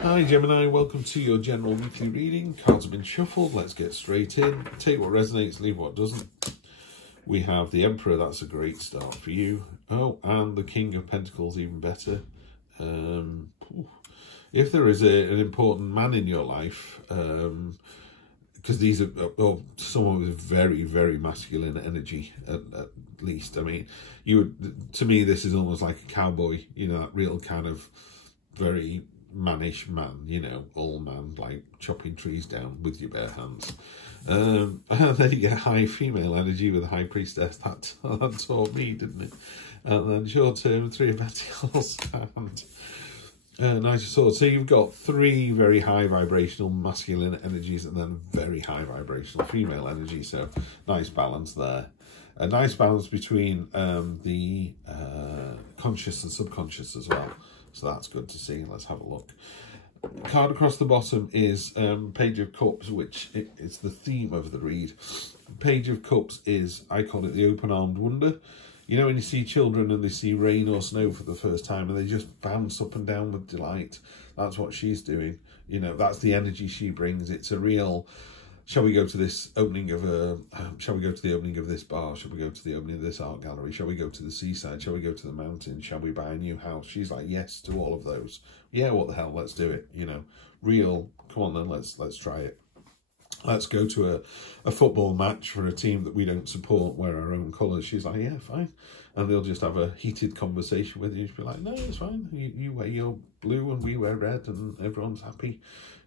Hi Gemini, welcome to your general weekly reading. Cards have been shuffled, let's get straight in. Take what resonates, leave what doesn't. We have the Emperor, that's a great start for you. Oh, and the King of Pentacles, even better. If there is an important man in your life, because these are someone with very, very masculine energy, at least. I mean, to me, this is almost like a cowboy, you know, that real kind of very mannish man, you know, all man, like chopping trees down with your bare hands. And then you get high female energy with a High Priestess. That taught me, didn't it? And then short term, 3 of Pentacles and Knight of Swords. So you've got 3 very high vibrational masculine energies and then very high vibrational female energy. So nice balance there. A nice balance between the conscious and subconscious as well. So that's good to see. Let's have a look. Card across the bottom is Page of Cups, which is the theme of the read. Page of Cups is, I call it the open-armed wonder. You know, when you see children and they see rain or snow for the first time and they just bounce up and down with delight. That's what she's doing. You know, that's the energy she brings. It's a real... Shall we go to this opening of shall we go to the opening of this bar? Shall we go to the opening of this art gallery? Shall we go to the seaside? Shall we go to the mountains? Shall we buy a new house? She's like, yes to all of those. Yeah, what the hell? Let's do it. You know, real. Come on then, let's try it. Let's go to a football match for a team that we don't support, wear our own colours. She's like, yeah, fine. And they'll just have a heated conversation with you. She'll be like, no, it's fine. You wear your blue and we wear red and everyone's happy.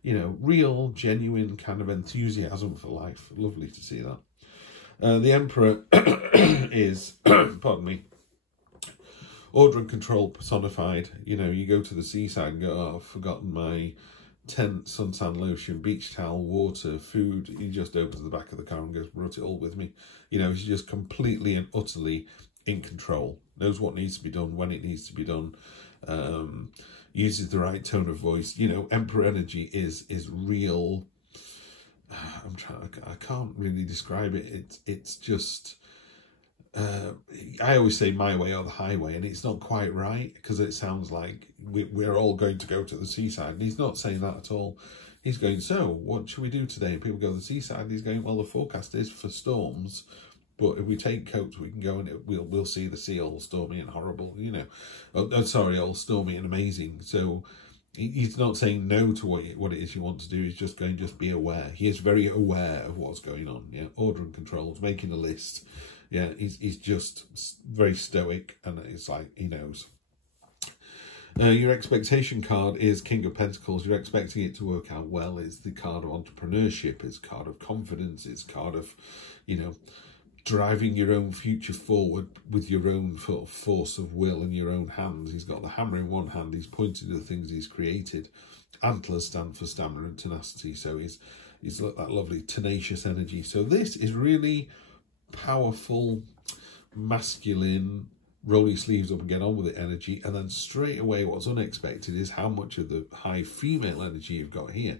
You know, real, genuine kind of enthusiasm for life. Lovely to see that. The Emperor is, pardon me, order and control personified. You know, you go to the seaside and go, oh, I've forgotten my tent, suntan lotion, beach towel, water, food. He just opens the back of the car and goes, brought it all with me. You know, he's just completely and utterly in control. Knows what needs to be done, when it needs to be done. Uses the right tone of voice. You know, Emperor energy is real. I can't really describe it. It's just, I always say my way or the highway, and it's not quite right because it sounds like we're all going to go to the seaside. And he's not saying that at all. He's going, so what should we do today? And people go to the seaside. And he's going, well, the forecast is for storms. But if we take coats, we can go and we'll see the sea all stormy and horrible, you know. Oh, sorry, all stormy and amazing. So he's not saying no to what it is you want to do. He's just going, just be aware. He is very aware of what's going on. Yeah, order and control, making a list. Yeah, he's just very stoic, and it's like he knows. Your expectation card is King of Pentacles. You're expecting it to work out well. It's the card of entrepreneurship. It's a card of confidence. It's a card of, you know, driving your own future forward with your own sort of force of will in your own hands. He's got the hammer in one hand. He's pointing to the things he's created. Antlers stand for stamina and tenacity. So he's got that lovely tenacious energy. So this is really powerful, masculine, roll your sleeves up and get on with it energy. And then straight away, what's unexpected is how much of the high female energy you've got here.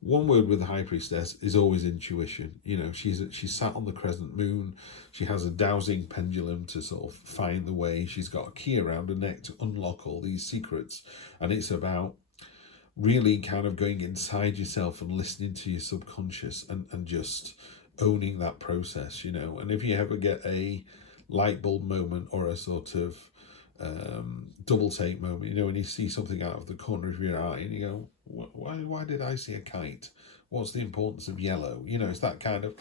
One word with the High Priestess is always intuition. You know, she's sat on the crescent moon. She has a dowsing pendulum to sort of find the way. She's got a key around her neck to unlock all these secrets. And it's about really kind of going inside yourself and listening to your subconscious and just owning that process, you know. And if you ever get a light bulb moment or a sort of double take moment, you know, when you see something out of the corner of your eye and you go, why did I see a kite? What's the importance of yellow? You know, it's that kind of,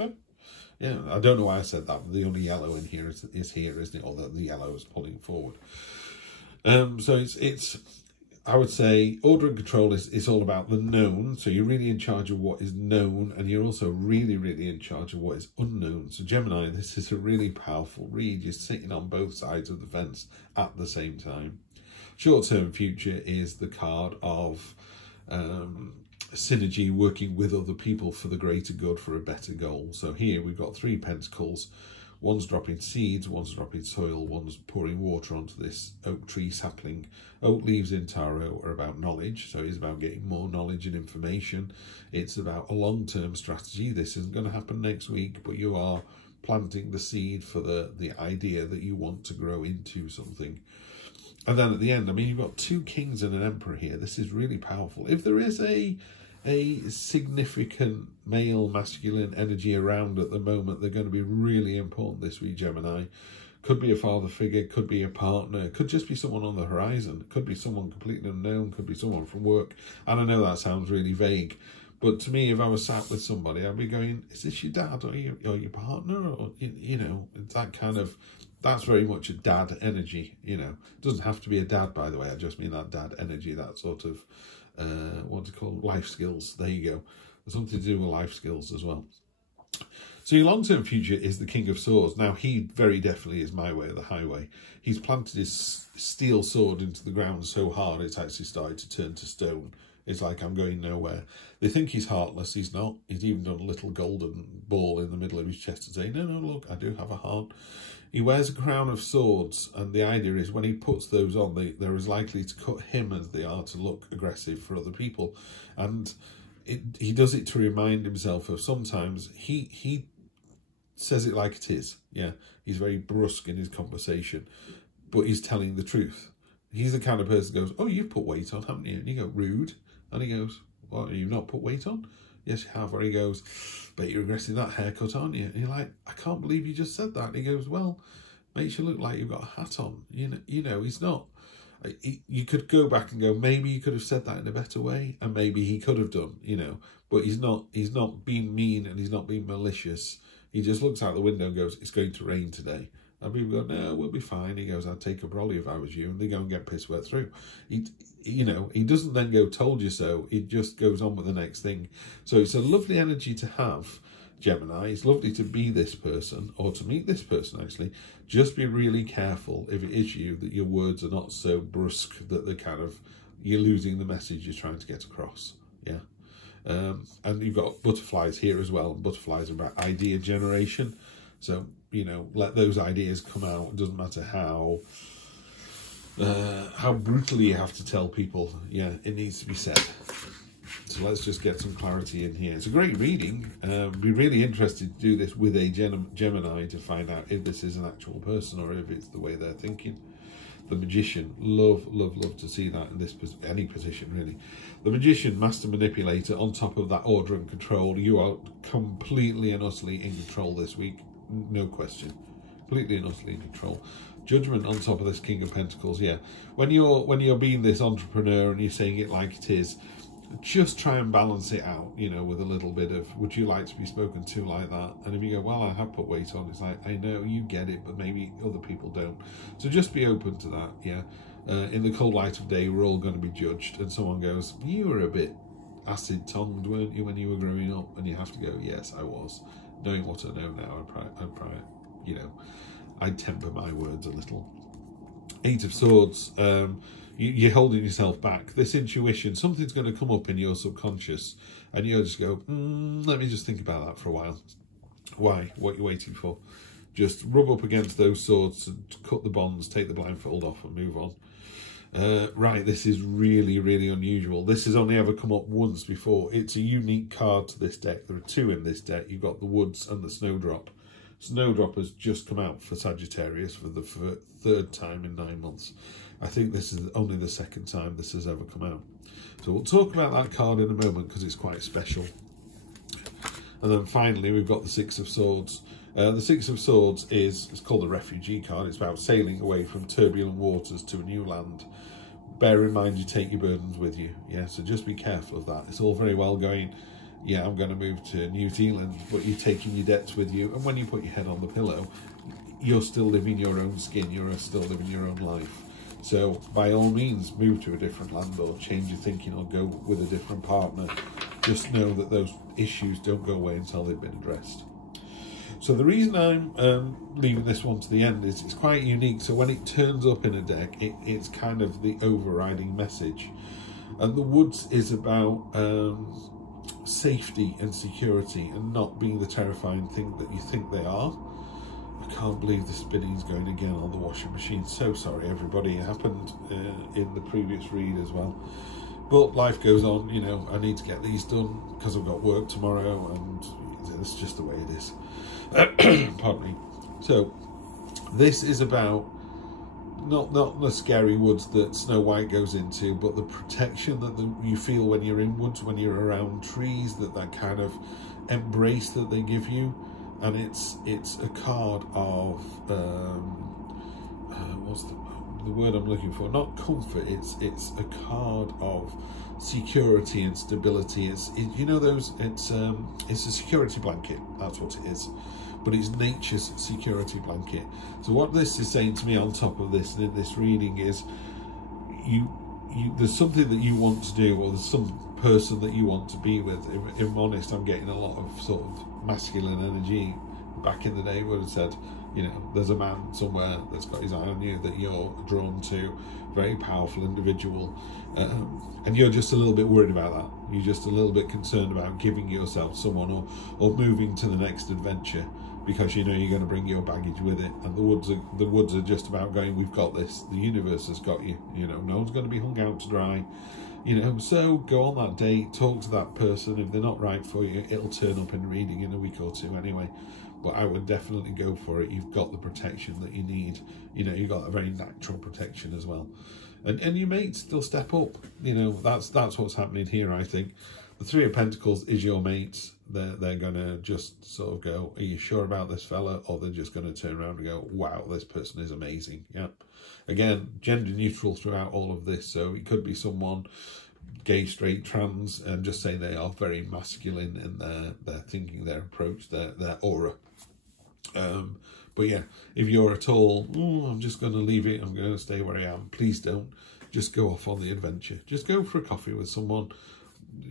yeah, I don't know why I said that, but the only yellow in here is here, isn't it? Or the yellow is pulling forward. So it's I would say order and control is all about the known. So you're really in charge of what is known, and you're also really, really in charge of what is unknown. So Gemini, this is a really powerful read. You're sitting on both sides of the fence at the same time. Short-term future is the card of synergy, working with other people for the greater good, for a better goal. So here we've got 3 pentacles. One's dropping seeds, one's dropping soil, one's pouring water onto this oak tree sapling. Oak leaves in tarot are about knowledge, so it's about getting more knowledge and information. It's about a long-term strategy. This isn't going to happen next week, but you are planting the seed for the idea that you want to grow into something. And then at the end, I mean, you've got 2 kings and an emperor here. This is really powerful. If there is a significant male masculine energy around at the moment, they're going to be really important this week, Gemini. Could be a father figure, could be a partner, could just be someone on the horizon, could be someone completely unknown, could be someone from work. And I know that sounds really vague, but to me, if I was sat with somebody, I'd be going, is this your dad or your partner? Or, you know, that kind of, that's very much a dad energy, you know. It doesn't have to be a dad, by the way. I just mean that dad energy, that sort of, what do you call it? Life skills. There you go. There's something to do with life skills as well. So your long-term future is the King of Swords. Now, he very definitely is my way or the highway. He's planted his steel sword into the ground so hard it's actually started to turn to stone. It's like, I'm going nowhere. They think he's heartless. He's not. He's even done a little golden ball in the middle of his chest to say, no, no, look, I do have a heart. He wears a crown of swords, and the idea is when he puts those on, they're as likely to cut him as they are to look aggressive for other people. And he does it to remind himself of sometimes he says it like it is. Yeah, he's very brusque in his conversation, but he's telling the truth. He's the kind of person who goes, oh, you've put weight on, haven't you? And you go, rude. And he goes, what, you've not put weight on? Yes, you have. Or he goes, but you're regretting that haircut, aren't you? And you're like, I can't believe you just said that. And he goes, well, makes you look like you've got a hat on. You know, he's not. You could go back and go, maybe you could have said that in a better way, and maybe he could have done, you know, but he's not being mean and he's not being malicious. He just looks out the window and goes, it's going to rain today. And people go, no, we'll be fine. He goes, I'd take a brolly if I was you. And they go and get pissed wet through. You know, he doesn't then go, told you so. He just goes on with the next thing. So it's a lovely energy to have, Gemini. It's lovely to be this person, or to meet this person, actually. Just be really careful, if it is you, that your words are not so brusque that they're kind of, you're losing the message you're trying to get across. Yeah. And you've got butterflies here as well. Butterflies are about idea generation. So, you know, let those ideas come out. It doesn't matter how brutally you have to tell people. Yeah, it needs to be said. So let's just get some clarity in here. It's a great reading. Be really interested to do this with a Gemini to find out if this is an actual person or if it's the way they're thinking. The Magician, love to see that in this any position really. The Magician, Master Manipulator, on top of that order and control. You are completely and utterly in control this week, no question. Completely and utterly in control. Judgment on top of this King of Pentacles. Yeah, when you're being this entrepreneur and you're saying it like it is, just try and balance it out, you know, with a little bit of, would you like to be spoken to like that? And if you go, well, I have put weight on, it's like, I know you get it, but maybe other people don't. So just be open to that, yeah. In the cold light of day, we're all going to be judged. And someone goes, you were a bit acid-tongued, weren't you, when you were growing up? And you have to go, yes, I was. Knowing what I know now, you know, I temper my words a little. 8 of Swords, you're holding yourself back. This intuition, something's going to come up in your subconscious and you'll just go, let me just think about that for a while. Why? What are you waiting for? Just rub up against those swords and cut the bonds, take the blindfold off and move on. Right, this is really, really unusual. This has only ever come up once before. It's a unique card to this deck. There are 2 in this deck. You've got the Woods and the Snowdrop. Snowdrop has just come out for Sagittarius for the 3rd time in 9 months. I think this is only the 2nd time this has ever come out. So we'll talk about that card in a moment because it's quite special. And then finally, we've got the 6 of Swords. The 6 of Swords it's called the Refugee Card. It's about sailing away from turbulent waters to a new land. Bear in mind you take your burdens with you. Yeah, so just be careful of that. It's all very well going, yeah, I'm going to move to New Zealand, but you're taking your debts with you. And when you put your head on the pillow, you're still living your own skin. You're still living your own life. So by all means, move to a different land or change your thinking or go with a different partner. Just know that those issues don't go away until they've been addressed. So the reason I'm leaving this one to the end is it's quite unique. So when it turns up in a deck, it's kind of the overriding message. And the Woods is about safety and security and not being the terrifying thing that you think they are. I can't believe the spinning's going again on the washing machine. So sorry, everybody. It happened in the previous read as well. But life goes on, you know. I need to get these done because I've got work tomorrow and it's just the way it is. Pardon me. So this is about not the scary woods that Snow White goes into, but the protection that you feel when you're in woods, when you're around trees, that kind of embrace that they give you. And it's a card of what's the word I'm looking for? Not comfort. It's a card of security and stability. You know those. It's a security blanket. That's what it is. But it's nature's security blanket. So what this is saying to me on top of this in this reading is, there's something that you want to do, or there's some person that you want to be with. If I'm honest, I'm getting a lot of sort of masculine energy. Back in the day, would have said, you know, there's a man somewhere that's got his eye on you that you're drawn to, very powerful individual, and you're just a little bit worried about that. You're just a little bit concerned about giving yourself someone, or moving to the next adventure, because you know you're going to bring your baggage with it. And the woods are just about going, we've got this. The universe has got you. You know, no one's going to be hung out to dry. You know, so go on that date, talk to that person. If they're not right for you, it'll turn up in reading in a week or two anyway. But I would definitely go for it. You've got the protection that you need. You know, you've got a very natural protection as well. And your mates, they'll step up. You know, that's what's happening here, I think. The Three of Pentacles is your mates. They're going to just sort of go, are you sure about this fella? Or they're just going to turn around and go, wow, this person is amazing. Yeah. Again, gender neutral throughout all of this. So it could be someone gay, straight, trans, and just say they are very masculine in their thinking, their approach, their aura. But yeah, if you're at all, I'm just going to leave it, I'm going to stay where I am, please don't. Just go off on the adventure. Just go for a coffee with someone.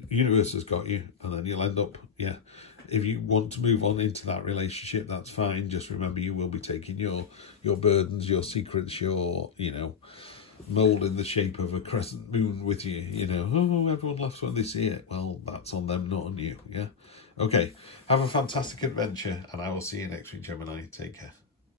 The universe has got you, and then you'll end up, yeah. If you want to move on into that relationship, that's fine. Just remember, you will be taking your burdens, your secrets, your, you know, mould in the shape of a crescent moon with you. You know, oh, everyone laughs when they see it. Well, that's on them, not on you. Yeah. Okay. Have a fantastic adventure, and I will see you next week, Gemini. Take care.